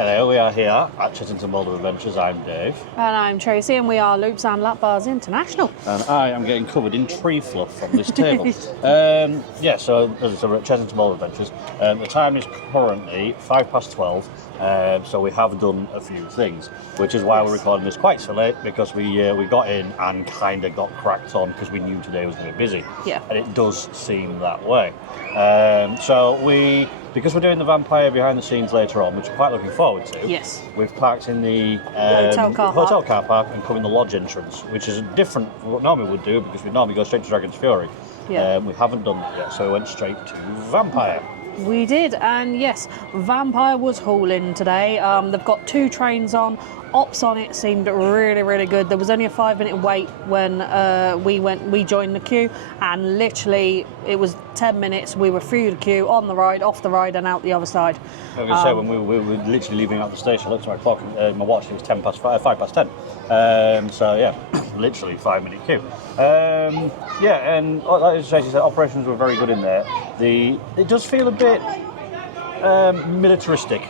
Hello, we are here at Chessington World of Adventures. I'm Dave. And I'm Tracy, and we are Loops and Lap Bars International. And I am getting covered in tree fluff from this table. So as I said, we're at Chessington World of Adventures. The time is currently 12:05, so we have done a few things, which is why we're recording this quite so late, because we got in and kind of got cracked on because we knew today was going to be busy. Yeah. And it does seem that way. Because we're doing the vampire behind the scenes later on, which we're quite looking forward to. Yes. We've parked in the hotel car park and come in the lodge entrance, which is different from what normally would do, because we'd normally go straight to Dragon's Fury. Yeah. We haven't done that yet, so we went straight to Vampire. We did, and yes, Vampire was hauling today. They've got 2 trains on. Ops on it seemed really, really good. There was only a 5-minute wait when we joined the queue, and literally it was 10 minutes. We were through the queue, on the ride, off the ride, and out the other side. I was going to say, when we were literally leaving out the station, I looked at my clock, my watch, it was 5 past 10. So yeah, literally 5-minute queue. And like Tracy said, operations were very good in there. It does feel a bit militaristic.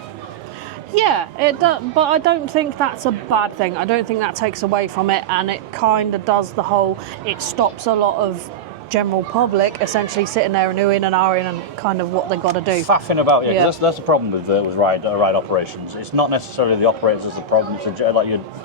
Yeah, it does, but I don't think that's a bad thing. I don't think that takes away from it, and it kind of does the whole, it stops a lot of general public essentially sitting there and oohing and ahhing and kind of what they've got to do. Faffing about, yeah. 'Cause that's the problem with ride operations. It's not necessarily the operators as the problem, it's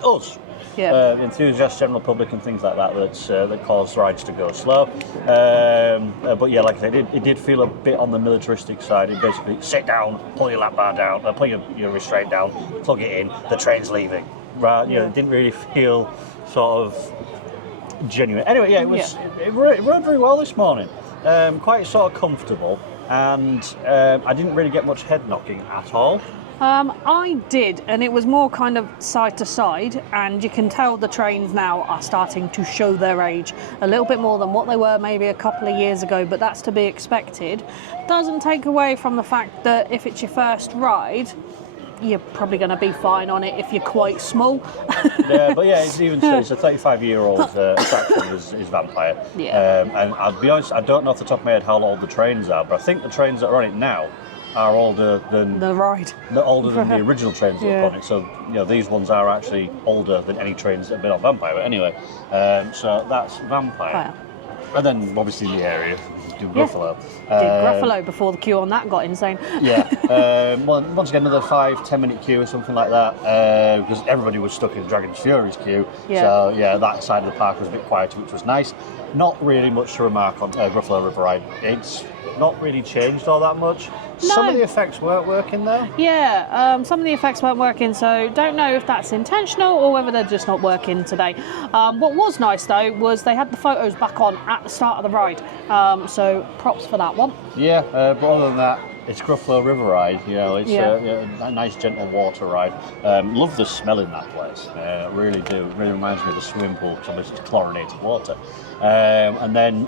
us. Yeah. Enthusiasts, general public, and things like that that cause rides to go slow. But yeah, like I said, it did feel a bit on the militaristic side. It basically sit down, pull your lap bar down, pull your restraint down, plug it in, the train's leaving. Right? It didn't really feel sort of genuine. Anyway, it rode very well this morning. Quite sort of comfortable, and I didn't really get much head knocking at all. I did, and it was more kind of side to side, and you can tell the trains now are starting to show their age a little bit more than what they were maybe a couple of years ago, but that's to be expected. Doesn't take away from the fact that if it's your first ride, you're probably going to be fine on it if you're quite small. It's even so, it's a 35-year-old attraction is Vampire. Yeah. And I'll be honest, I don't know off the top of my head how old the trains are, but I think the trains that are on it now are older than the ride. Older than the original trains that were on it. So these ones are actually older than any trains that have been on Vampire. But anyway, so that's Vampire. And then obviously the area, do Gruffalo. Did Gruffalo before the queue on that got insane. Once again, another 5-10 minute queue or something like that, because everybody was stuck in Dragon's Fury's queue. Yeah. So that side of the park was a bit quieter, which was nice. Not really much to remark on Gruffalo River Ride. It's not really changed all that much. No. Some of the effects weren't working though. Yeah, some of the effects weren't working, so don't know if that's intentional or whether they're just not working today. What was nice though was they had the photos back on at the start of the ride, so props for that one. Yeah, but other than that, it's Gruffalo River Ride. It's a nice gentle water ride. Love the smell in that place. Really do. It really reminds me of the swimming pool because it's chlorinated water. And then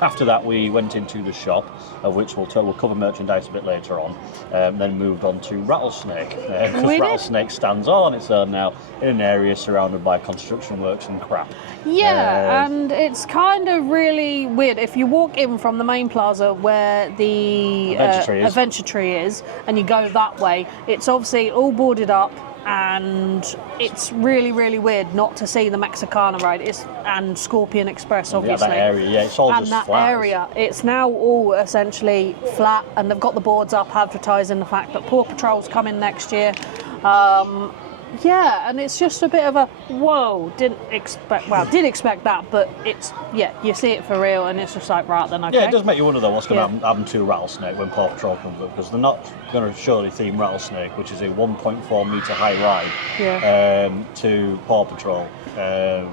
after that, we went into the shop, of which we'll cover merchandise a bit later on. Then moved on to Rattlesnake, because Rattlesnake stands all on its own now in an area surrounded by construction works and crap. Yeah, and it's kind of really weird. If you walk in from the main plaza where the Adventure Tree is, and you go that way, it's obviously all boarded up, and it's really, really weird not to see the Mexicana ride and Scorpion Express, obviously. Yeah, that area, it's all just flat. And that area, it's now all essentially flat, and they've got the boards up advertising the fact that Paw Patrol's coming next year. And it's just a bit of a whoa, did expect that, but it's, you see it for real, and it's just like, right then, okay. Yeah, it does make you wonder though what's going to happen to Rattlesnake when Paw Patrol comes up, because they're not going to surely theme Rattlesnake, which is a 1.4 metre high ride, to Paw Patrol,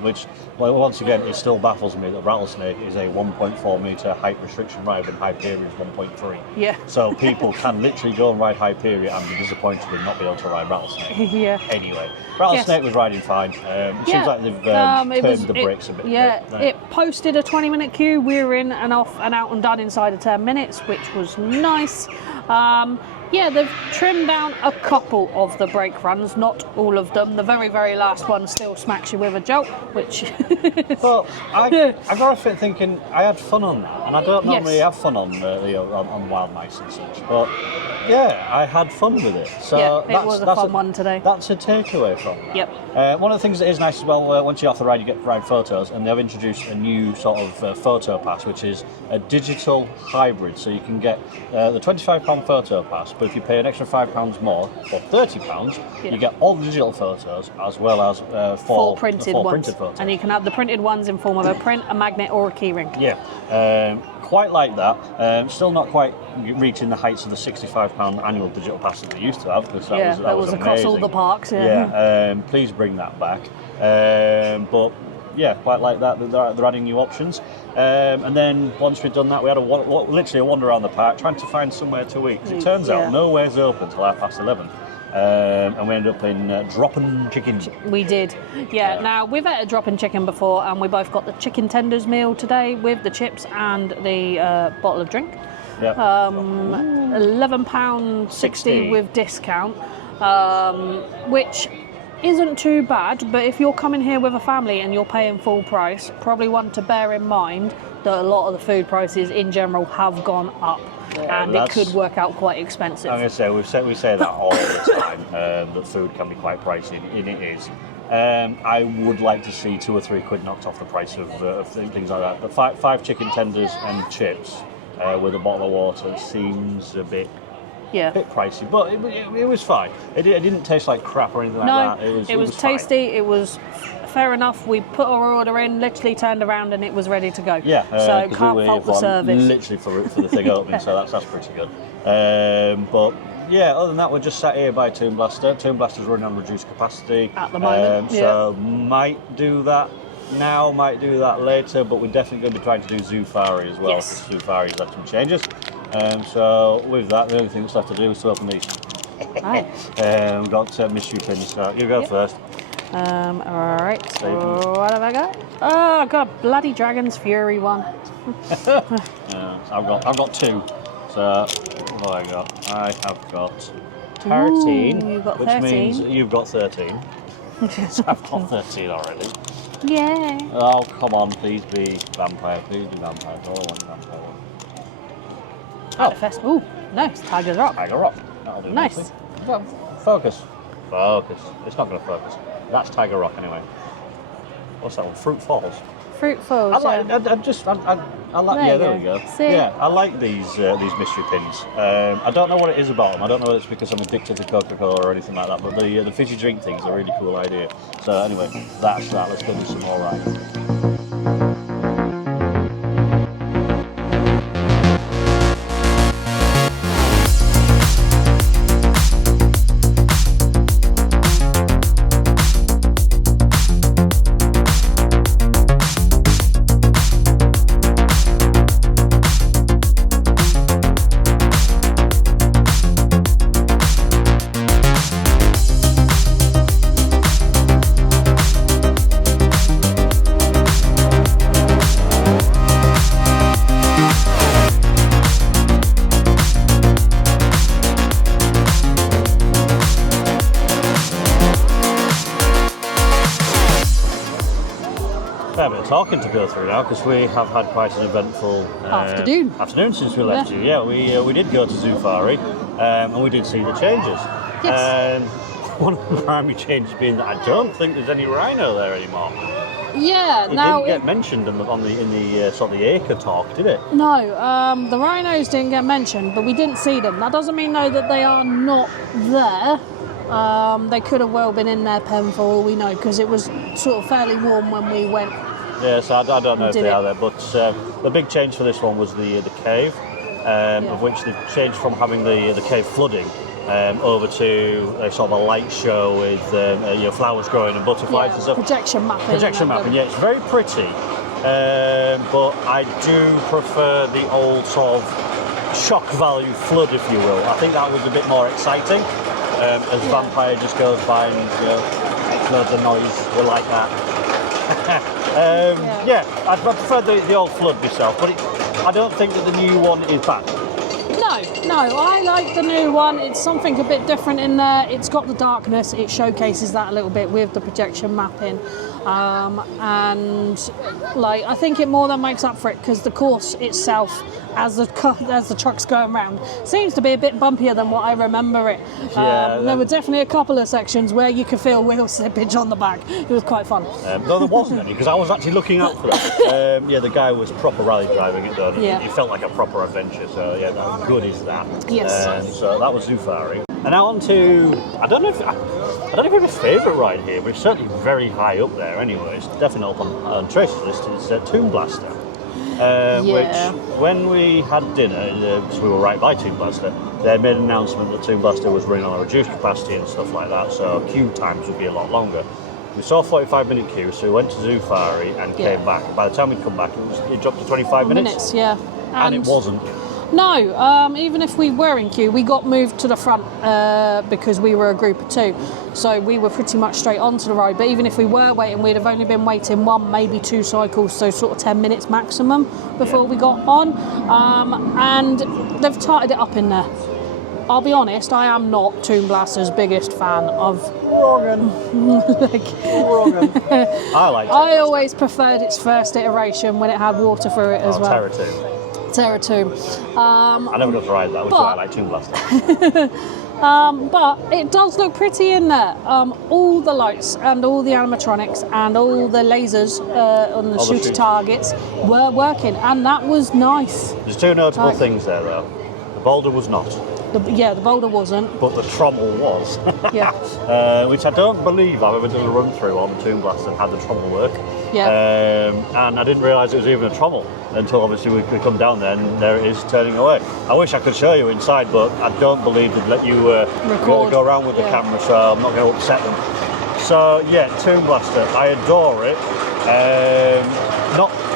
which, once again, it still baffles me that Rattlesnake is a 1.4 metre height restriction ride when Hyperia is 1.3. Yeah. So people can literally go and ride Hyperia and be disappointed in not being able to ride Rattlesnake. Yeah. Anyway, Rattlesnake was riding fine. It seems like they've turned the brakes a bit. Yeah, it posted a 20-minute queue. We were in and off and out and done inside of 10 minutes, which was nice. They've trimmed down a couple of the brake runs, not all of them. The very, very last one still smacks you with a jolt, which... Well, I got a fit thinking I had fun on that, and I don't normally have fun on Wild Mice and such, but yeah, I had fun with it. So Yeah, it was a fun one today. That's a takeaway from that. Yep. One of the things that is nice as well, once you're off the ride, you get ride photos, and they've introduced a new sort of photo pass, which is a digital hybrid. So you can get the £25 photo pass, but if you pay an extra £5 more, or £30, you get all the digital photos as well as four printed photos. And you can have the printed ones in form of a print, a magnet, or a keyring. Yeah. Quite like that. Still not quite reaching the heights of the £65 annual digital pass that they used to have, because that was across all amazing. the parks. Please bring that back. But yeah, quite like that. They're adding new options. And then once we'd done that, we had literally a wander around the park trying to find somewhere to eat. 'Cause it turns out nowhere's open till 11:30. And we ended up in Droppin' Chicken. We did, yeah. Now, we've had a Droppin' Chicken before, and we both got the chicken tenders meal today with the chips and the bottle of drink. Yeah. £11.60 with discount, which isn't too bad, but if you're coming here with a family and you're paying full price, probably want to bear in mind that a lot of the food prices in general have gone up. And it could work out quite expensive. I'm going to say, we say that all the time, that food can be quite pricey, and it is. I would like to see £2 or £3 knocked off the price of things like that. But five chicken tenders and chips with a bottle of water seems a bit pricey, but it was fine. It didn't taste like crap or anything like that. It was tasty. Fine. It was fair enough. We put our order in, literally turned around, and it was ready to go. Yeah, so can't fault the service. Literally for the thing opening, so that's pretty good. But yeah, other than that, we're just sat here by Toon Blaster. Toon Blaster's running on reduced capacity at the moment. So might do that now, might do that later, but we're definitely going to be trying to do Zoofari as well. Yes. Zoofari's left some changes. So with that, the only thing that's left to do is to open these. Right. We've got mystery pins. So you go first. Alright, so what have I got? Oh, I've got a bloody Dragon's Fury one. I've got two. So what have I got? I have got 13, you've got which 13. means you've got 13. So I've got 13 already. Yeah. Oh, come on, please be vampire. Please be vampire. Oh, I want vampire. Manifest. Oh, no, it's Tiger's Rock. Tiger Rock. That'll do. Nice. Nicely. Well, focus. It's not going to focus. That's Tiger Rock anyway. What's that one? Fruit Falls. Fruit Falls. I like. There we go. See? Yeah, I like these mystery pins. I don't know what it is about them. I don't know if it's because I'm addicted to Coca-Cola or anything like that. But the fizzy drink thing's a really cool idea. So anyway, that's that. Let's go do some more riding. Fair bit of talking to go through now because we have had quite an eventful afternoon since we left you. Yeah, we did go to Zoofari and we did see the changes. Yes. One of the primary changes being that I don't think there's any rhino there anymore. Yeah, it didn't get mentioned in the sort of the acre talk, did it? No, the rhinos didn't get mentioned, but we didn't see them. That doesn't mean though that they are not there. They could have well been in their pen for all we know, because it was sort of fairly warm when we went. Yeah, so I don't know if they are there, but the big change for this one was the cave, of which they've changed from having the cave flooding over to a sort of a light show with flowers growing and butterflies and stuff. Projection mapping. Yeah, it's very pretty, but I do prefer the old sort of shock value flood, if you will. I think that was a bit more exciting. As Vampire just goes by and makes loads of noise, we like that. I prefer the old flood myself, but I don't think that the new one is bad. No, I like the new one. It's something a bit different in there. It's got the darkness. It showcases that a little bit with the projection mapping, and I think it more than makes up for it because the course itself as the truck's going round. Seems to be a bit bumpier than what I remember it. There were definitely a couple of sections where you could feel wheel slippage on the back. It was quite fun. No, there wasn't any, because I was actually looking out for that. The guy was proper rally driving it, though. Yeah. He felt like a proper adventure, so yeah, how good is that? Yes. So that was Zufari. And now on to, I don't know if it's my favourite ride here, but it's certainly very high up there anyway. It's definitely up on Tracy's list. It's Tomb Blaster. Which, when we had dinner, so we were right by Tomb Blaster, they made an announcement that Tomb Blaster was running on a reduced capacity and stuff like that, so queue times would be a lot longer. We saw a 45-minute queue, so we went to Zufari and came back. By the time we'd come back, it dropped to 25 minutes. And it wasn't. No, even if we were in queue, we got moved to the front because we were a group of 2. So we were pretty much straight onto the ride. But even if we were waiting, we'd have only been waiting 1, maybe 2 cycles, so sort of 10 minutes maximum before we got on. And they've tightened it up in there. I'll be honest, I am not Tomb Blaster's biggest fan of... Wrong. I liked it. I always preferred its first iteration when it had water through it as well. Terror 2. Terror 2. I never got to ride that, which is why I like Tomb Blaster. But it does look pretty in there. All the lights and all the animatronics and all the lasers on the shooter targets were working, and that was nice. There's 2 notable things there, though. The boulder was not. The boulder wasn't. But the trommel was. Yeah. Which I don't believe I've ever done a run through on the Tomb Blaster and had the trommel work. Yeah. And I didn't realise it was even a trommel until obviously we could come down there and there it is turning away. I wish I could show you inside, but I don't believe they'd let you go around with the camera, so I'm not going to upset them. So yeah, Tomb Blaster, I adore it.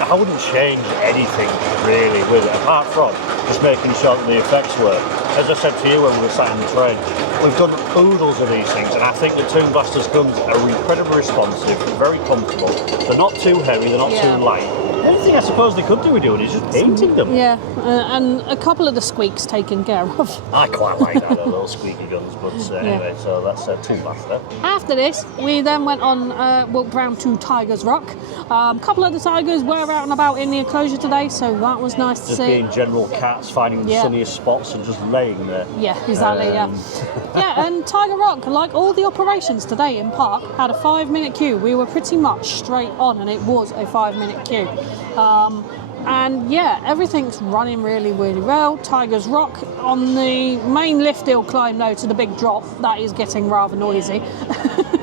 I wouldn't change anything really with it, apart from just making sure that the effects work. As I said to you when we were sat in the train, we've done oodles of these things, and I think the Tomb Blaster's guns are incredibly responsive, very comfortable. They're not too heavy, they're not too light. The only thing I suppose they could do with doing is just painting them. Yeah, and a couple of the squeaks taken care of. I quite like that, the little squeaky guns, but anyway, so that's Tomb Blaster. After this, we then went on, walked round to Tiger's Rock. A couple of the tigers were out and about in the enclosure today, so that was nice to see. Just being general cats, finding the sunniest spots and just laying there. Yeah, exactly, yeah, and Tiger Rock, like all the operations today in Park, had a 5-minute queue. We were pretty much straight on, and it was a 5-minute queue. And yeah, everything's running really, really well. Tiger's Rock on the main lift hill climb though to the big drop, that is getting rather noisy.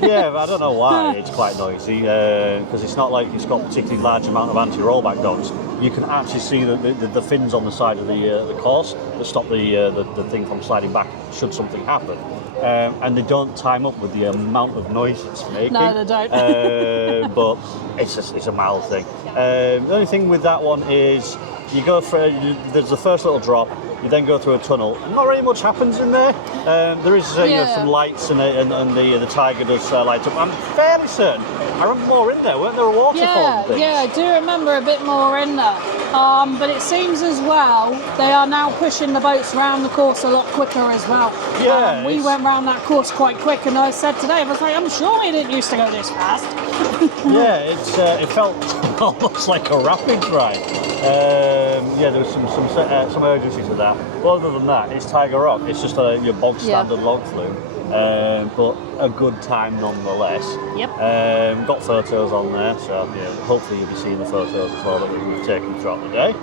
Yeah, but I don't know why it's quite noisy, because it's not like it's got a particularly large amount of anti-rollback dogs. You can actually see the fins on the side of the course that stop the thing from sliding back should something happen. And they don't time up with the amount of noise it's making. No, they don't. But it's a mild thing. The only thing with that one is you go for there's the first little drop. You then go through a tunnel. Not really much happens in there. There is some lights and the tiger does light up. I'm fairly certain. I remember more in there. Weren't there a waterfall and things? Yeah, I do remember a bit more in there. But it seems as well they are now pushing the boats around the course a lot quicker as well. Yeah, we went round that course quite quick, and I said today, I was like, I'm sure it didn't used to go this fast. Yeah, it felt almost like a rapids ride. There was some urgency to that. But other than that, it's Tiger Rock. It's just your bog standard log flume, but a good time nonetheless. Yep. Got photos on there, so hopefully you'll be seeing the photos as well that we've taken throughout the day.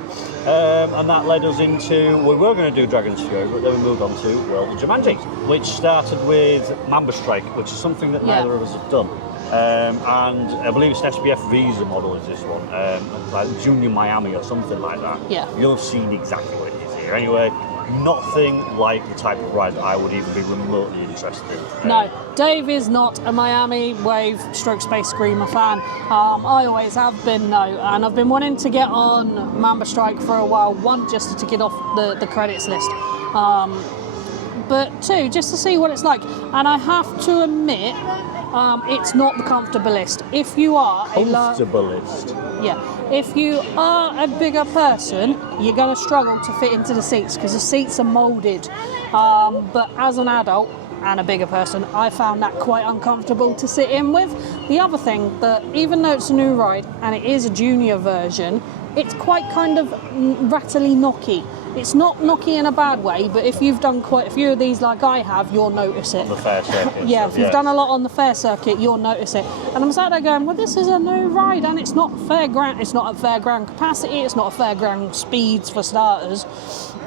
And that led us into, we were going to do Dragon's Fury, but then we moved on to World of Jumanji, which started with Mamba Strike, which is something that neither of us have done. And I believe it's an SBF Visa model is this one, like Junior Miami or something like that. Yeah. You'll have seen exactly what it is here. Anyway, nothing like the type of ride that I would even be remotely interested in. No, Dave is not a Miami Wave Stroke Space Screamer fan. I always have been, and I've been wanting to get on Mamba Strike for a while. One, just to tick it off the credits list. But two, just to see what it's like. And I have to admit, it's not the comfortablest. If you are if you are a bigger person, you're going to struggle to fit into the seats because the seats are moulded. But as an adult and a bigger person, I found that quite uncomfortable to sit in with. The other thing, that even though it's a new ride and it is a junior version, it's quite kind of rattly knocky. It's not knocky in a bad way, but if you've done quite a few of these like I have, you'll notice it. On the fair circuit. Yeah, if you've done a lot on the fair circuit, you'll notice it. And I'm sat there going, well, this is a new ride, and it's not fairground. It's not at fairground capacity. It's not at fairground speeds for starters,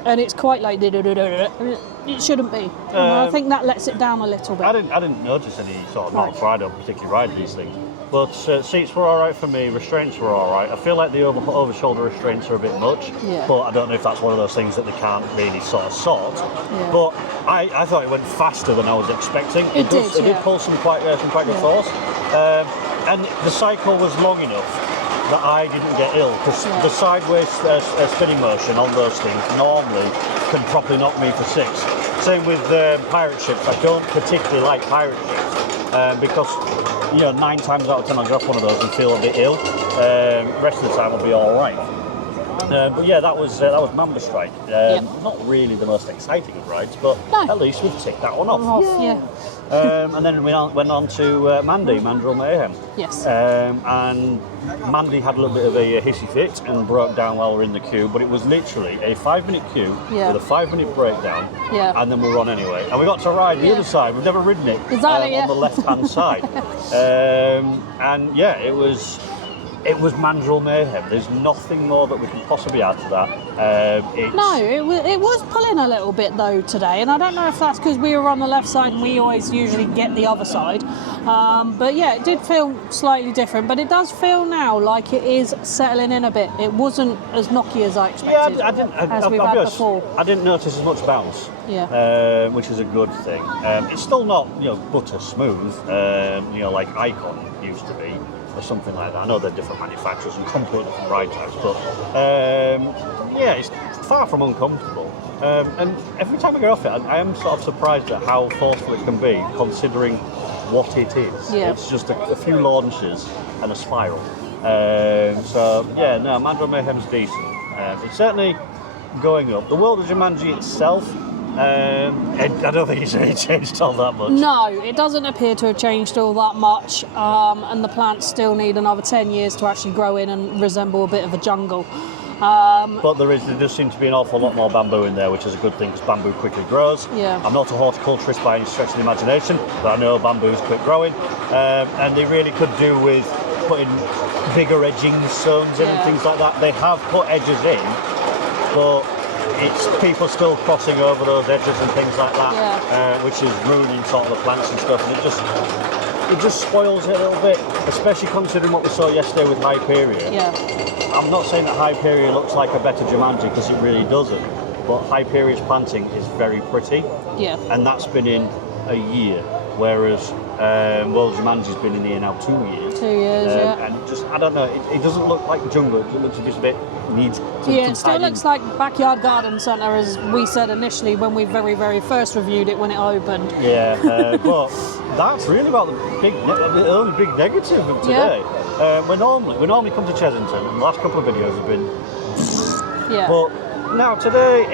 and it's quite like it shouldn't be. And I think that lets it down a little bit. I didn't notice any sort of marks ride. I don't particularly ride these things. But seats were all right for me. Restraints were all right. I feel like the over-shoulder restraints are a bit much. Yeah. But I don't know if that's one of those things that they can't really sort. Yeah. But I thought it went faster than I was expecting. It did pull some quite good force. And the cycle was long enough that I didn't get ill, because the sideways spinning motion on those things normally can properly knock me for 6. Same with pirate ships. I don't particularly like pirate ships because 9 times out of 10 I'll get off one of those and feel a bit ill. Rest of the time I'll be all right. But yeah, that was Mamba Strike. Not really the most exciting of rides, but at least we've ticked that one off. And then we went on to Mandrill Mayhem. Yes. And Mandy had a little bit of a hissy fit and broke down while we were in the queue, but it was literally a 5-minute queue with a 5-minute breakdown, and then we were on anyway. And we got to ride the other side. We've never ridden it on the left-hand side. And yeah, it was Mandrill Mayhem. There's nothing more that we can possibly add to that. It was pulling a little bit though today, and I don't know if that's because we were on the left side and we always usually get the other side. But yeah, it did feel slightly different, but it does feel now like it is settling in a bit. It wasn't as knocky as I expected. Yeah, before. I didn't notice as much bounce. Which is a good thing. It's still not butter smooth, like Icon used to be, or something like that. I know they're different manufacturers and completely different ride types, but it's far from uncomfortable. And every time I get off it, I am sort of surprised at how forceful it can be, considering what it is. It's just a few launches and a spiral. Mandrill Mayhem's decent. It's certainly going up. The World of Jumanji itself, I don't think it's changed all that much. No, it doesn't appear to have changed all that much, and the plants still need another 10 years to actually grow in and resemble a bit of a jungle. But there does seem to be an awful lot more bamboo in there, which is a good thing because bamboo quickly grows. I'm not a horticulturist by any stretch of the imagination, but I know bamboo's quick growing, and they really could do with putting bigger edging zones in and things like that. They have put edges in, but it's people still crossing over those edges and things like that, which is ruining sort of the plants and stuff, and it just spoils it a little bit, especially considering what we saw yesterday with Hyperia. I'm not saying that Hyperia looks like a better Jumanji, because it really doesn't, but Hyperia's planting is very pretty, and that's been in a year, whereas World Jumanji's been in here now 2 years. 2 years, and I don't know, it doesn't look like jungle, it looks just a bit needs to it still looks like Backyard Garden Centre, as we said initially when we very, very first reviewed it when it opened. But that's really about the only big negative of today. We normally come to Chessington, and the last couple of videos have been but now today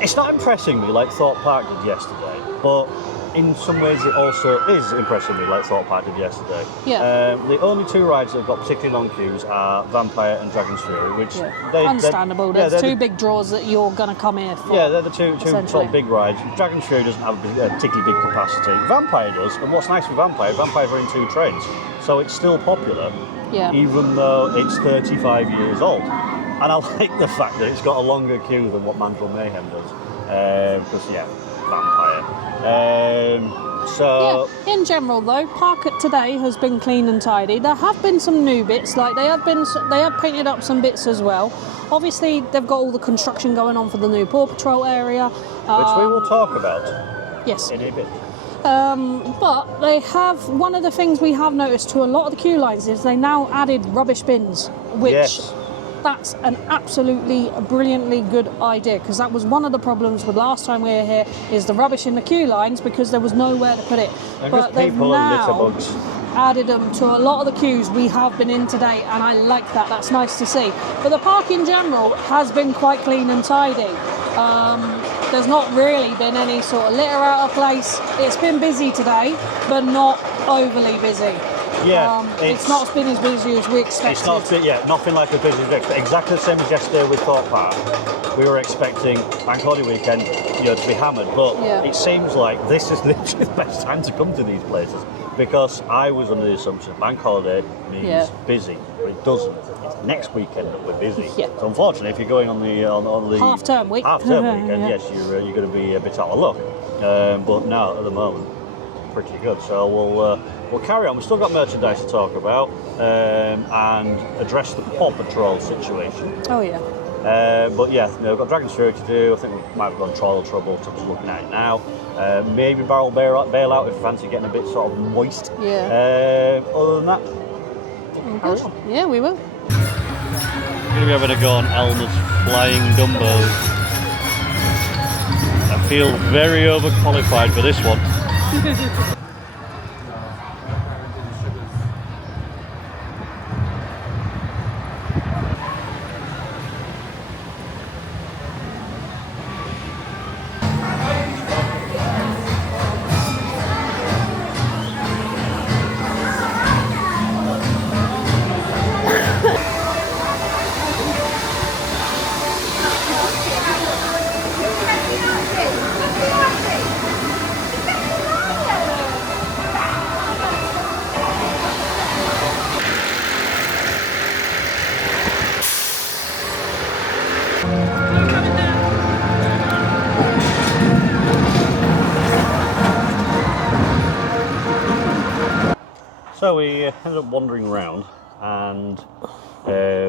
it's not impressing me like Thorpe Park did yesterday, but in some ways it also is impressing me like Thorpe Park did yesterday. The only 2 rides that have got particularly long queues are Vampire and Dragon's Fury, which understandable. There's 2 big draws that you're going to come here for. They're the two sort of big rides. Dragon's Fury doesn't have a particularly big capacity. Vampire does, and what's nice with Vampire's running 2 trains, so it's still popular, even though it's 35 years old. And I like the fact that it's got a longer queue than what Mandrill Mayhem does, because Vampire. In general though, Park today has been clean and tidy. There have been some new bits, like they have painted up some bits as well. Obviously they've got all the construction going on for the new Paw Patrol area, which we will talk about in a bit. But they have, one of the things we have noticed to a lot of the queue lines is they now added rubbish bins, which that's an absolutely brilliantly good idea, because that was one of the problems with last time we were here, is the rubbish in the queue lines because there was nowhere to put it. But they've now added them to a lot of the queues we have been in today, and I like that. That's nice to see. But the park in general has been quite clean and tidy. There's not really been any sort of litter out of place. It's been busy today, but not overly busy. Yeah, it's not been as busy as we expected. It's not, nothing like as busy as we expected. Exactly the same as yesterday with Thorpe Park. We were expecting Bank Holiday weekend, to be hammered, but it seems like this is literally the best time to come to these places, because I was under the assumption Bank Holiday means busy, but it doesn't. It's next weekend that we're busy. Yeah. So unfortunately, if you're going on the half-term weekend, yes, you're going to be a bit out of luck. But now at the moment, pretty good. So we'll carry on. We've still got merchandise to talk about and address the Paw Patrol situation. Oh yeah. But yeah, we've got Dragon's Fury to do. I think we might have gone Trial Trouble, so I'm just looking at it now. Maybe Barrel Bailout if you fancy getting a bit sort of moist. Yeah. Other than that, yeah, we will. We're going to be having a go on Elmer's Flying Dumbos. I feel very overqualified for this one. So we ended up wandering around and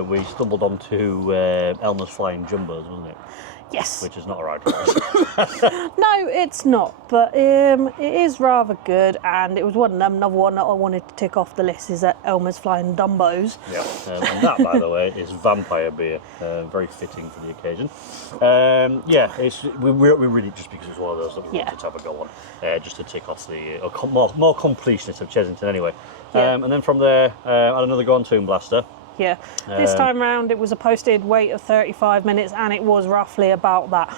we stumbled onto Elmer's Flying Jumbos, wasn't it? Yes. Which is not a ride for us. No, it's not, but it is rather good, and it was one of them. Another one that I wanted to tick off the list is at Elmer's Flying Dumbos. Yeah, and that, by the way, is vampire beer. Very fitting for the occasion. We really, just because it's one of those that we wanted to have a go on, just to tick off the more completionist of Chessington anyway. And then from there, I had another go on Tomb Blaster. Yeah, this time round it was a posted wait of 35 minutes and it was roughly about that.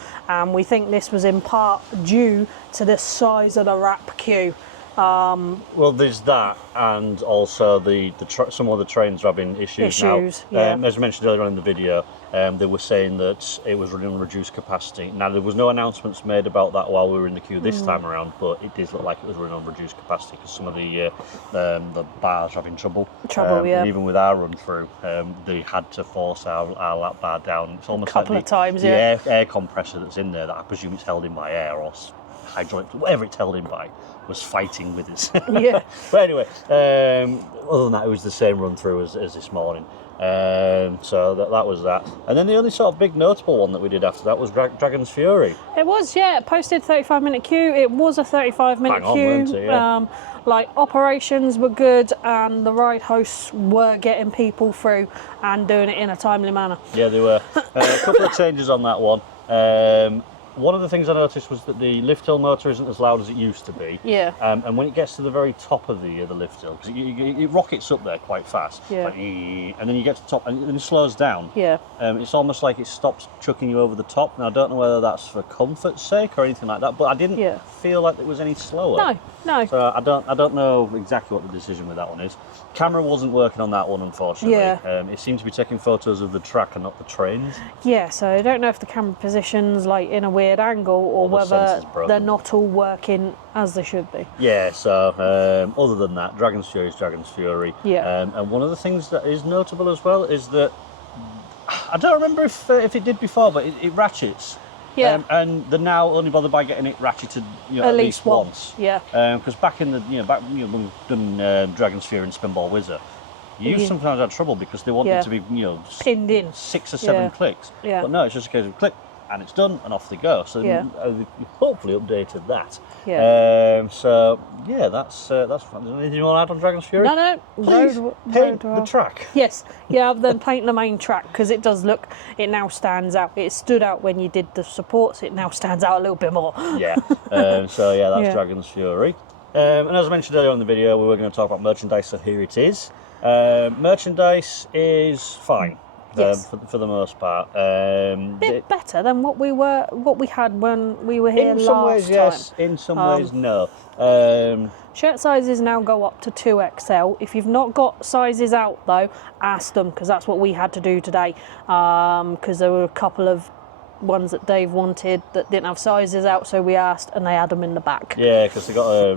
We think this was in part due to the size of the wrap queue. Well, there's that, and also some of the trains are having issues now. As mentioned earlier on in the video, they were saying that it was running on reduced capacity. Now, there was no announcements made about that while we were in the queue this time around, but it did look like it was running on reduced capacity because some of the bars are having trouble. Even with our run through, they had to force our lap bar down. It's almost couple like of times, the air compressor that's in there that I presume it's held in by air or hydraulic, whatever it's held in by, was fighting with us. Yeah. But anyway, other than that, it was the same run through as this morning. So that was that. And then the only sort of big notable one that we did after that was Dragon's Fury. It was, posted 35-minute queue. It was a 35-minute queue. Weren't it? Yeah. Operations were good and the ride hosts were getting people through and doing it in a timely manner. Yeah, they were. A couple of changes on that one. One of the things I noticed was that the lift hill motor isn't as loud as it used to be. Yeah. And when it gets to the very top of the lift hill, because it rockets up there quite fast. Yeah. And then you get to the top and it slows down. Yeah. It's almost like it stops chucking you over the top. Now, I don't know whether that's for comfort's sake or anything like that, but I didn't feel like it was any slower. No. So I don't know exactly what the decision with that one is. Camera wasn't working on that one, unfortunately. Yeah. It seemed to be taking photos of the track and not the trains. Yeah, so I don't know if the camera position's like in a weird angle or whether they're not all working as they should be. Yeah, so other than that, Dragon's Fury is Dragon's Fury. Yeah. And one of the things that is notable as well is that, I don't remember if it did before, but it ratchets. Yeah. And they're now only bothered by getting it ratcheted at least once. Yeah. Because back in the when we've done Dragon's Fury and Spinball Wizard, you sometimes had trouble because they wanted to be pinned in 6 or 7 clicks. Yeah. But no, it's just a case of click and it's done and off they go. So they hopefully updated that. Yeah. So yeah, that's fun. Anything you want to add on Dragon's Fury? No. Please paint the track. Yes. Yeah, other than painting the main track, because it does look, it now stands out. It stood out when you did the supports. It now stands out a little bit more. Yeah. So yeah, that's Dragon's Fury. And as I mentioned earlier in the video, we were going to talk about merchandise, so here it is. Merchandise is fine. Yes. for the most part. Bit better than what we had when we were here in some last ways, time. yes. In some ways, no. Shirt sizes now go up to 2XL. If you've not got sizes out though, ask them, because that's what we had to do today. Because there were a couple of ones that Dave wanted that didn't have sizes out, so we asked, and they had them in the back. Yeah, because they got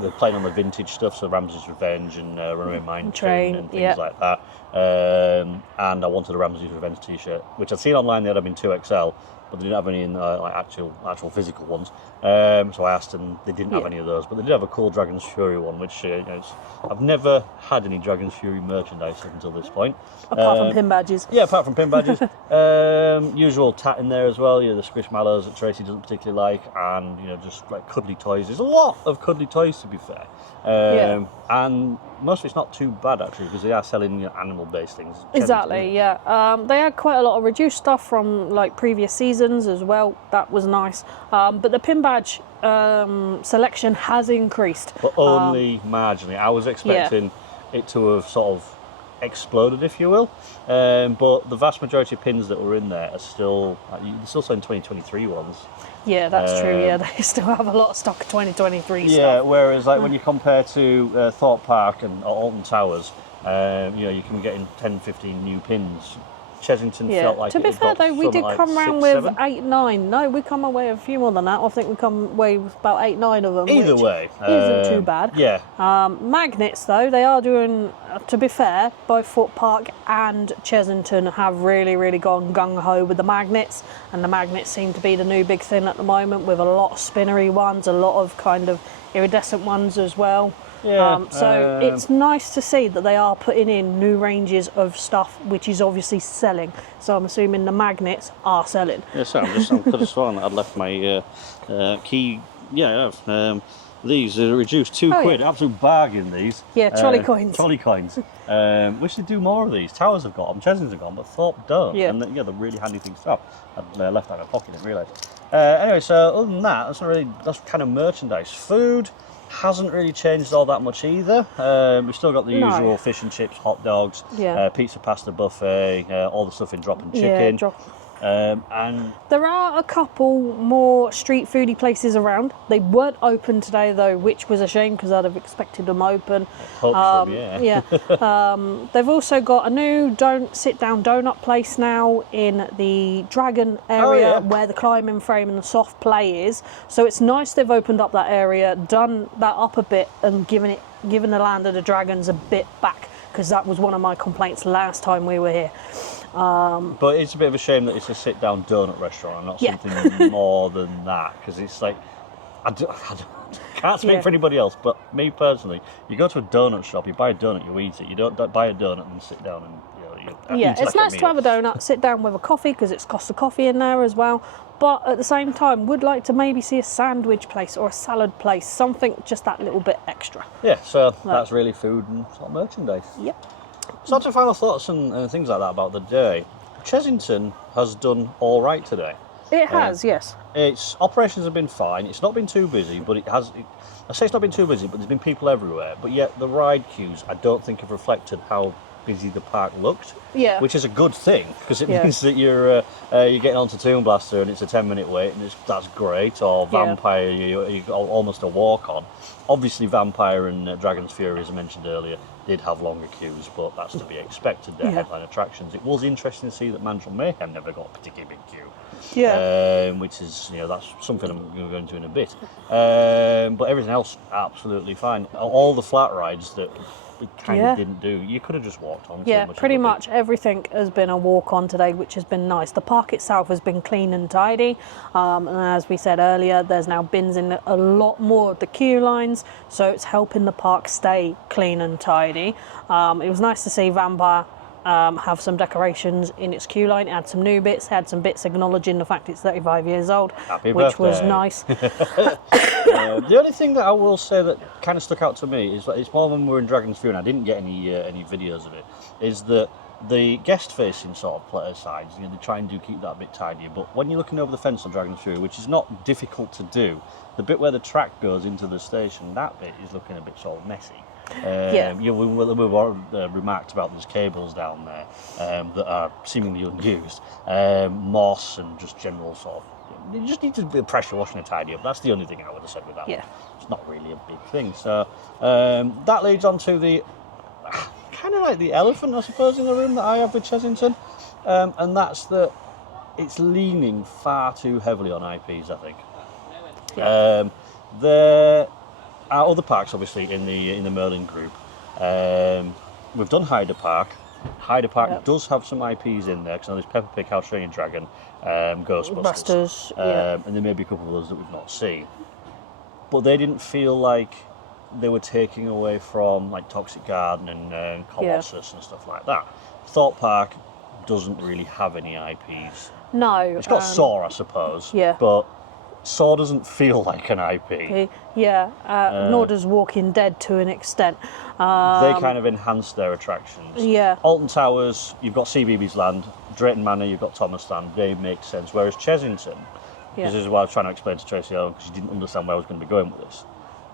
they're playing on the vintage stuff, so Ramsey's Revenge and Runaway Mine Train and things like that. And I wanted a Ramsey's Revenge T-shirt, which I'd seen online. They had them in 2XL, but they didn't have any in like actual physical ones. So I asked, and they didn't have any of those, but they did have a cool Dragon's Fury one, which I've never had any Dragon's Fury merchandise up until this point. Apart from pin badges. Yeah, apart from pin badges. Usual tat in there as well, the Squishmallows that Tracy doesn't particularly like, and just like cuddly toys. There's a lot of cuddly toys, to be fair. And most of it's not too bad actually, because they are selling animal-based things. Exactly, yeah. They had quite a lot of reduced stuff from like previous seasons as well. That was nice. But the pin badge selection has increased. But only marginally. I was expecting it to have sort of exploded, if you will. But the vast majority of pins that were in there are still, they're still selling 2023 ones. Yeah, that's true. Yeah, they still have a lot of stock of 2023 stuff. Yeah, whereas like when you compare to Thorpe Park and Alton Towers, you can be getting 10, 15 new pins. Chessington felt like to be fair though, we did come around with 7. 8, 9. No, we come away with a few more than that. I think we come away with about 8, 9 of them. Either way, isn't too bad. Yeah. Magnets though, they are doing. To be fair, both Thorpe Park and Chessington have really gone gung ho with the magnets, and the magnets seem to be the new big thing at the moment, with a lot of spinnery ones, a lot of kind of iridescent ones as well. Yeah, so it's nice to see that they are putting in new ranges of stuff, which is obviously selling. So I'm assuming the magnets are selling. Yeah, so I could have sworn that I'd left my key. Yeah, I have. These are reduced £2. Yeah. Absolute bargain, these. Yeah, trolley coins. Trolley coins. Wish they'd do more of these. Towers have got them, Chessington have got them, but Thorpe don't. Yeah. And they're really handy things to have. I left that in my pocket, didn't realise. Anyway, so other than that, that's kind of merchandise. Food hasn't really changed all that much either. We've still got the usual fish and chips, hot dogs, pizza, pasta buffet, all the stuff in Drop and Chicken. And there are a couple more street foodie places around. They weren't open today though, which was a shame because I'd have expected them open. They've also got a new sit-down donut place now in the Dragon area where the climbing frame and the soft play is. So it's nice they've opened up that area, done that up a bit, and given the Land of the Dragons a bit back, because that was one of my complaints last time we were here. But it's a bit of a shame that it's a sit-down donut restaurant and not something more than that, because it's like, I can't speak for anybody else, but me personally, you go to a donut shop, you buy a donut, you eat it. You don't buy a donut and sit down and eat it's nice to have a donut, sit down with a coffee, because it's cost of coffee in there as well. But at the same time, would like to maybe see a sandwich place or a salad place, something just that little bit extra. Yeah, so that's really food and sort of merchandise. Yep. So to final thoughts and things like that about the day. Chessington has done all right today. It has, yes. Its operations have been fine. It's not been too busy, but I say it's not been too busy, but there's been people everywhere. But yet the ride queues, I don't think have reflected how busy the park looked. Yeah. Which is a good thing, because it means that you're getting onto Tomb Blaster and it's a 10-minute wait, and that's great. Or Vampire, you almost a walk on. Obviously, Vampire and Dragon's Fury, as I mentioned earlier, did have longer queues, but that's to be expected. They're headline attractions. It was interesting to see that Mantle Mayhem never got a particularly big queue. Which is, that's something I'm going to go into in a bit. But everything else, absolutely fine. All the flat rides that we kind of didn't do, you could have just walked on. Yeah, pretty much everything has been a walk on today, which has been nice. The park itself has been clean and tidy, and as we said earlier, there's now bins in a lot more of the queue lines, so it's helping the park stay clean and tidy. It was nice to see Vampire have some decorations in its queue line. It had some new bits, had some bits acknowledging the fact it's 35 years old, which was nice. The only thing that I will say that kind of stuck out to me is that it's more when we were in Dragon's Fury, and I didn't get any videos of it, is that the guest-facing sort of player sides, they try and keep that a bit tidier, but when you're looking over the fence on Dragon's Fury, which is not difficult to do, the bit where the track goes into the station, that bit is looking a bit sort of messy. We've already remarked about these cables down there that are seemingly unused, moss and just general sort of. You just need to be pressure washing and tidy up. That's the only thing I would have said with that one. It's not really a big thing. So that leads on to the kind of like the elephant, I suppose, in the room that I have with Chessington, and that's that it's leaning far too heavily on IPs, I think. There are other parks, obviously, in the Merlin group. We've done Hyder Park. Hyder Park does have some IPs in there, because there's Peppa Pig, How to Train Your Dragon, Ghostbusters, and there may be a couple of others that we've not seen. But they didn't feel like they were taking away from like Toxic Garden and Colossus and stuff like that. Thought Park doesn't really have any IPs. No. It's got Saw, I suppose. Yeah. But Saw doesn't feel like an IP. Nor does Walking Dead to an extent. They kind of enhance their attractions. Yeah. Alton Towers, you've got CBeebies Land. Drayton Manor, you've got Thomas Land. They make sense. Whereas Chessington, this is what I was trying to explain to Tracy Owen, because she didn't understand where I was going to be going with this.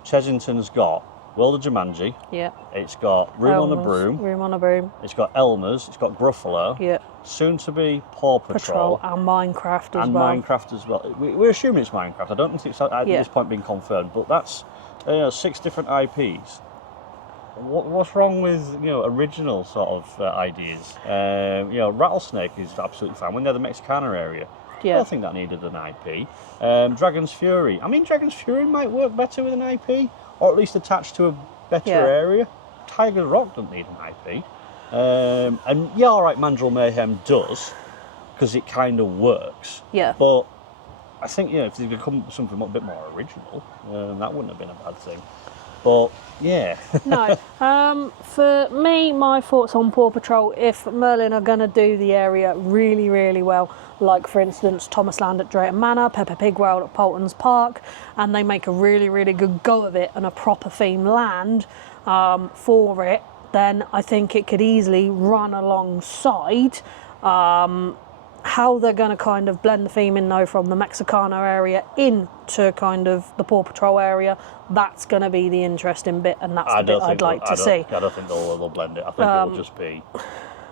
Chessington's got World of Jumanji. Yeah. It's got Room on a Broom. Room on a Broom. It's got Elmer's. It's got Gruffalo. Yeah. Soon to be Paw Patrol. And Minecraft as and well. Minecraft as well. We're assuming it's Minecraft. I don't think it's at this point been confirmed, but that's 6 different IPs. What's wrong with original sort of ideas? Rattlesnake is absolutely fine when they're the Mexicana area. I don't think that needed an IP. Dragon's Fury. I mean, Dragon's Fury might work better with an IP, or at least attached to a better area. Tiger Rock doesn't need an IP. Alright, Mandrill Mayhem does, because it kind of works. Yeah. But I think, if they become something a bit more original, that wouldn't have been a bad thing. But, yeah. No. For me, my thoughts on Paw Patrol, if Merlin are going to do the area really, really well, like, for instance, Thomas Land at Drayton Manor, Peppa Pig World at Polton's Park, and they make a really, really good go of it and a proper themed land for it, then I think it could easily run alongside. How they're going to kind of blend the theme in, though, from the Mexicana area into kind of the Paw Patrol area, that's going to be the interesting bit, and that's the bit I'd like to see. I don't think they'll blend it. I think it'll just be,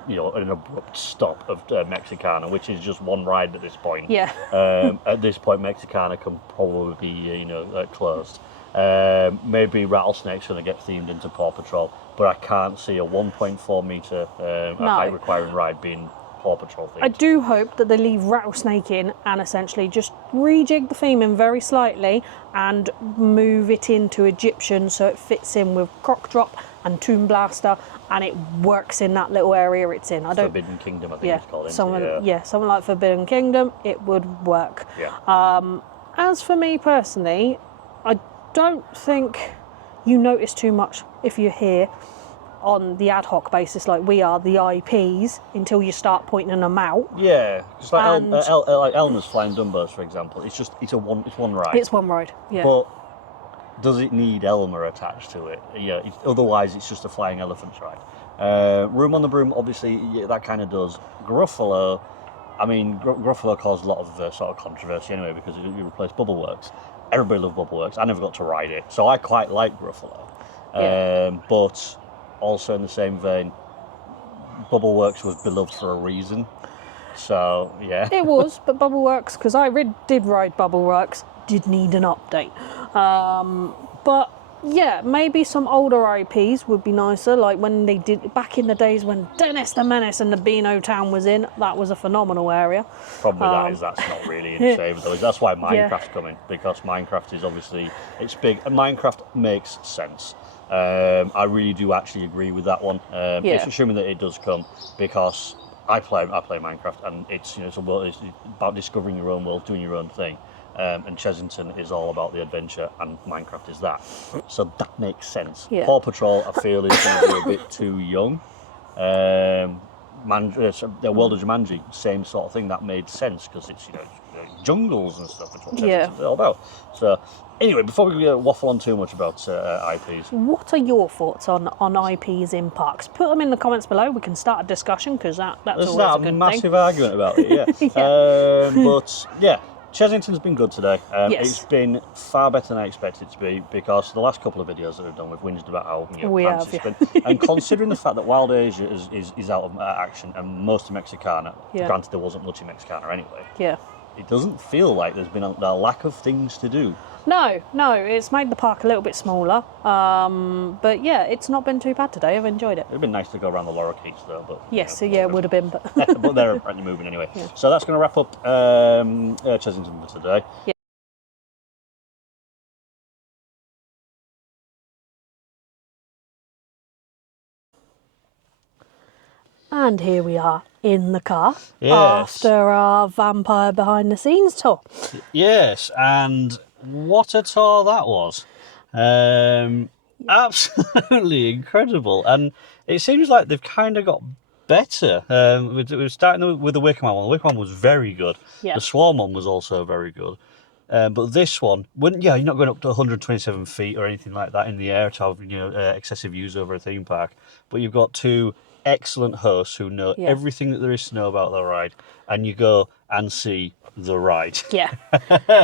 an abrupt stop of Mexicana, which is just one ride at this point. Yeah. At this point, Mexicana can probably be, closed. Maybe Rattlesnake's going to get themed into Paw Patrol, but I can't see a 1.4 metre height requiring ride being Paw Patrol themed. I do hope that they leave Rattlesnake in and essentially just rejig the theme in very slightly and move it into Egyptian so it fits in with Croc Drop and Tomb Blaster, and it works in that little area it's in. Forbidden Kingdom, I think it's called. Something like Forbidden Kingdom, it would work. Yeah. As for me personally, I don't think you notice too much if you're here on the ad hoc basis like we are, the IPs, until you start pointing them out. Yeah, it's like, like Elmer's Flying Dumbos, for example. It's one ride. It's one ride, yeah. But does it need Elmer attached to it? Yeah, otherwise it's just a flying elephants ride. Room on the Broom, obviously, that kind of does. Gruffalo, I mean, Gruffalo caused a lot of sort of controversy anyway, because you replaced Bubbleworks. Everybody loved Bubbleworks. I never got to ride it, so I quite like Gruffalo. But also in the same vein, Bubbleworks was beloved for a reason. So, yeah. It was, but Bubbleworks, because I did ride Bubbleworks, did need an update. But yeah, maybe some older IPs would be nicer, like when they did back in the days when Dennis the Menace and the Beano Town was in. That was a phenomenal area. Problem with that's not really in favour though. That's why Minecraft's coming, because Minecraft is obviously, it's big, and Minecraft makes sense. I really do actually agree with that one. It's assuming that it does come, because I play Minecraft, and it's it's about discovering your own world, doing your own thing. And Chessington is all about the adventure, and Minecraft is that. So that makes sense. Yeah. Paw Patrol, I feel, is going to be a bit too young. The World of Jumanji, same sort of thing. That made sense because it's jungles and stuff. Which what Chessington is all about. So anyway, before we waffle on too much about IPs, what are your thoughts on IPs in parks? Put them in the comments below. We can start a discussion, because that's always a good thing. There's a massive argument about it. Yeah. But yeah. Chessington's been good today. Yes. It's been far better than I expected it to be because the last couple of videos that we've done, we've whinged about how We pants have, it's yeah. been. And considering the fact that Wild Asia is out of action and most of Mexicana, Yeah. granted there wasn't much in Mexicana anyway, Yeah. it doesn't feel like there's been a lack of things to do. No, it's made the park a little bit smaller. But yeah, it's not been too bad today. I've enjoyed it. It would have been nice to go around the lorikeets though, but Yes, yeah, it would have been, but but they're apparently moving anyway. Yeah. So that's going to wrap up Chessington for today. Yeah. And here we are in the car Yes. after our vampire behind the scenes tour. Yes, and what a tour that was. Absolutely incredible. And it seems like they've kind of got better. We're starting with the Wickham one. The Wickham one was very good. Yeah. The Swarm one was also very good. But this one, you're not going up to 127 feet or anything like that in the air to have excessive views over a theme park. But you've got two excellent hosts who know Yeah. everything that there is to know about the ride, and you go and see the ride. Yeah,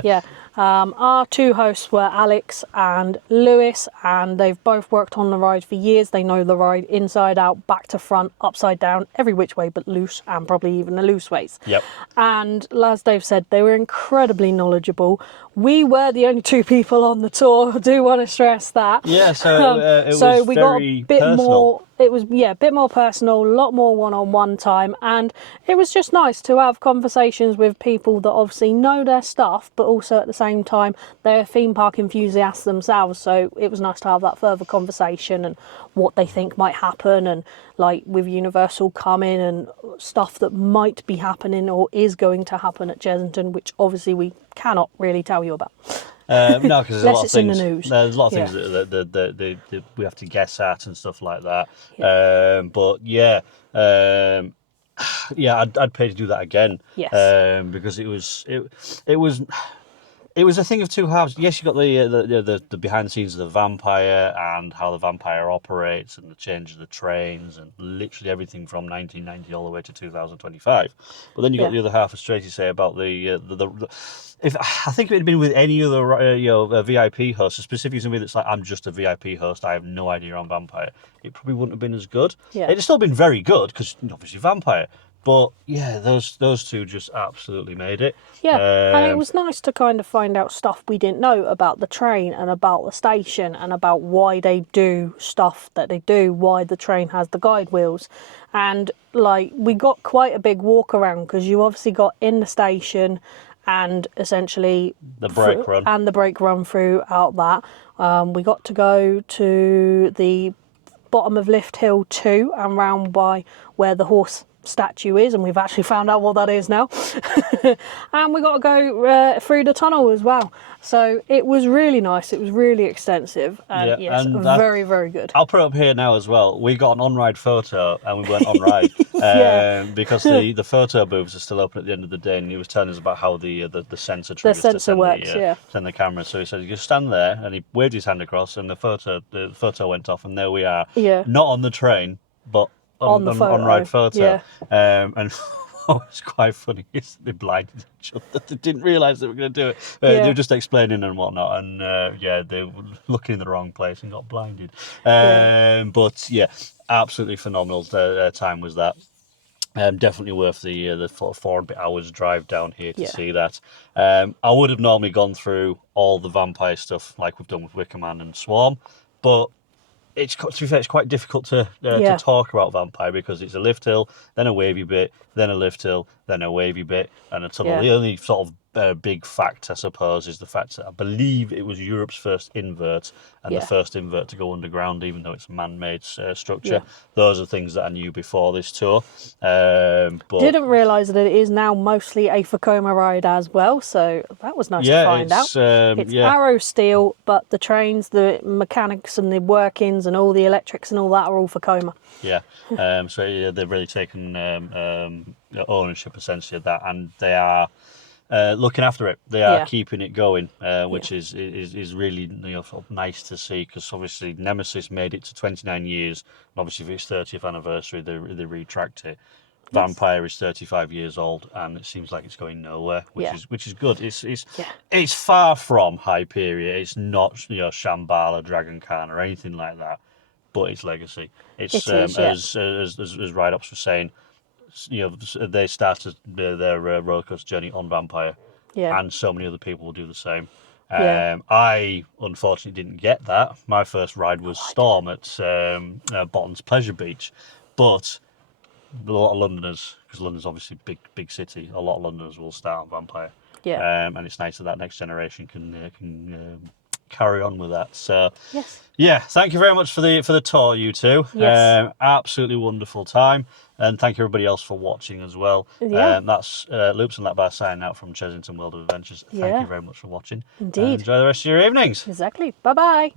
yeah. Our two hosts were Alex and Lewis, and they've both worked on the ride for years. They know the ride inside out, back to front, upside down, every which way but loose, and probably even the loose ways. Yep. And as Dave said, they were incredibly knowledgeable. We were the only two people on the tour. I do want to stress that. Yeah, so it so was we very got a bit personal. more. It was a bit more personal, a lot more one-on-one time, and it was just nice to have conversations with people that obviously know their stuff, but also at the same time they're theme park enthusiasts themselves. So it was nice to have that further conversation and what they think might happen, and like with Universal coming and stuff that might be happening or is going to happen at Chessington, which obviously we cannot really tell you about. No, because there's a lot of it's in the things. news. There's a lot of things Yeah. that we have to guess at and stuff like that. Yeah. But yeah, I'd pay to do that again. Yes. Because it was a thing of two halves. Yes, you got the behind the scenes of the vampire and how the vampire operates and the change of the trains and literally everything from 1990 all the way to 2025. But then you got the other half, as Tracy say, about if I think if it had been with any other VIP host, specifically somebody that's like, I'm just a VIP host, I have no idea on vampire, it probably wouldn't have been as good. Yeah. It'd still been very good because obviously vampire. But yeah, those two just absolutely made it. Yeah, and it was nice to kind of find out stuff we didn't know about the train and about the station and about why they do stuff that they do, why the train has the guide wheels. And like, we got quite a big walk around because you obviously got in the station and essentially the brake run. And the brake run throughout that. We got to go to the bottom of Lift Hill 2 and round by where the horse statue is, and we've actually found out what that is now. And we got to go through the tunnel as well. So it was really nice. It was really extensive, and yes, and very, very good. I'll put it up here now as well. We got an on-ride photo, and we weren't on-ride because the photo booths are still open at the end of the day, and he was telling us about how the sensor triggers the sensor works, send the camera. So he said, you just stand there, and he waved his hand across, and the photo went off, and there we are. Yeah. Not on the train, but on the on-ride photo. Yeah. And what was quite funny is they blinded each other. They didn't realise they were going to do it. They were just explaining and whatnot, and they were looking in the wrong place and got blinded. But yeah, absolutely phenomenal time was that. Definitely worth the 4 and a bit hours drive down here to see that. I would have normally gone through all the vampire stuff like we've done with Wicker Man and Swarm, but to be fair, it's quite difficult to talk about vampire because it's a lift hill, then a wavy bit, then a lift hill, then a wavy bit, and a tunnel. The only sort of big fact, I suppose, is the fact that I believe it was Europe's first invert and the first invert to go underground, even though it's a man-made structure. Those are things that I knew before this tour. But didn't realise that it is now mostly a Vekoma ride as well, so that was nice to find out. It's Arrow steel, but the trains, the mechanics and the workings and all the electrics and all that are all Vekoma. Yeah, so they've really taken ownership essentially of that, and they are looking after it. They are keeping it going, which is really sort of nice to see, because obviously Nemesis made it to 29 years, and obviously for its 30th anniversary they retracked it. Vampire is 35 years old, and it seems like it's going nowhere, which is good. It's far from Hyperia. It's not Shambhala, Dragon Khan, or anything like that. But it's legacy. It's as write-ups were saying, they started their roller coaster journey on Vampire, and so many other people will do the same. I unfortunately didn't get that. My first ride was Storm at Botton's Pleasure Beach, but a lot of Londoners, because London's obviously a big city, a lot of Londoners will start on Vampire. And it's nice that next generation can carry on with that. So thank you very much for the tour, you two. Absolutely wonderful time, and thank you everybody else for watching as well. That's Loops and Lap Bar signing out from Chessington World of Adventures. Thank you very much for watching. Indeed. Enjoy the rest of your evenings. Exactly. Bye-bye.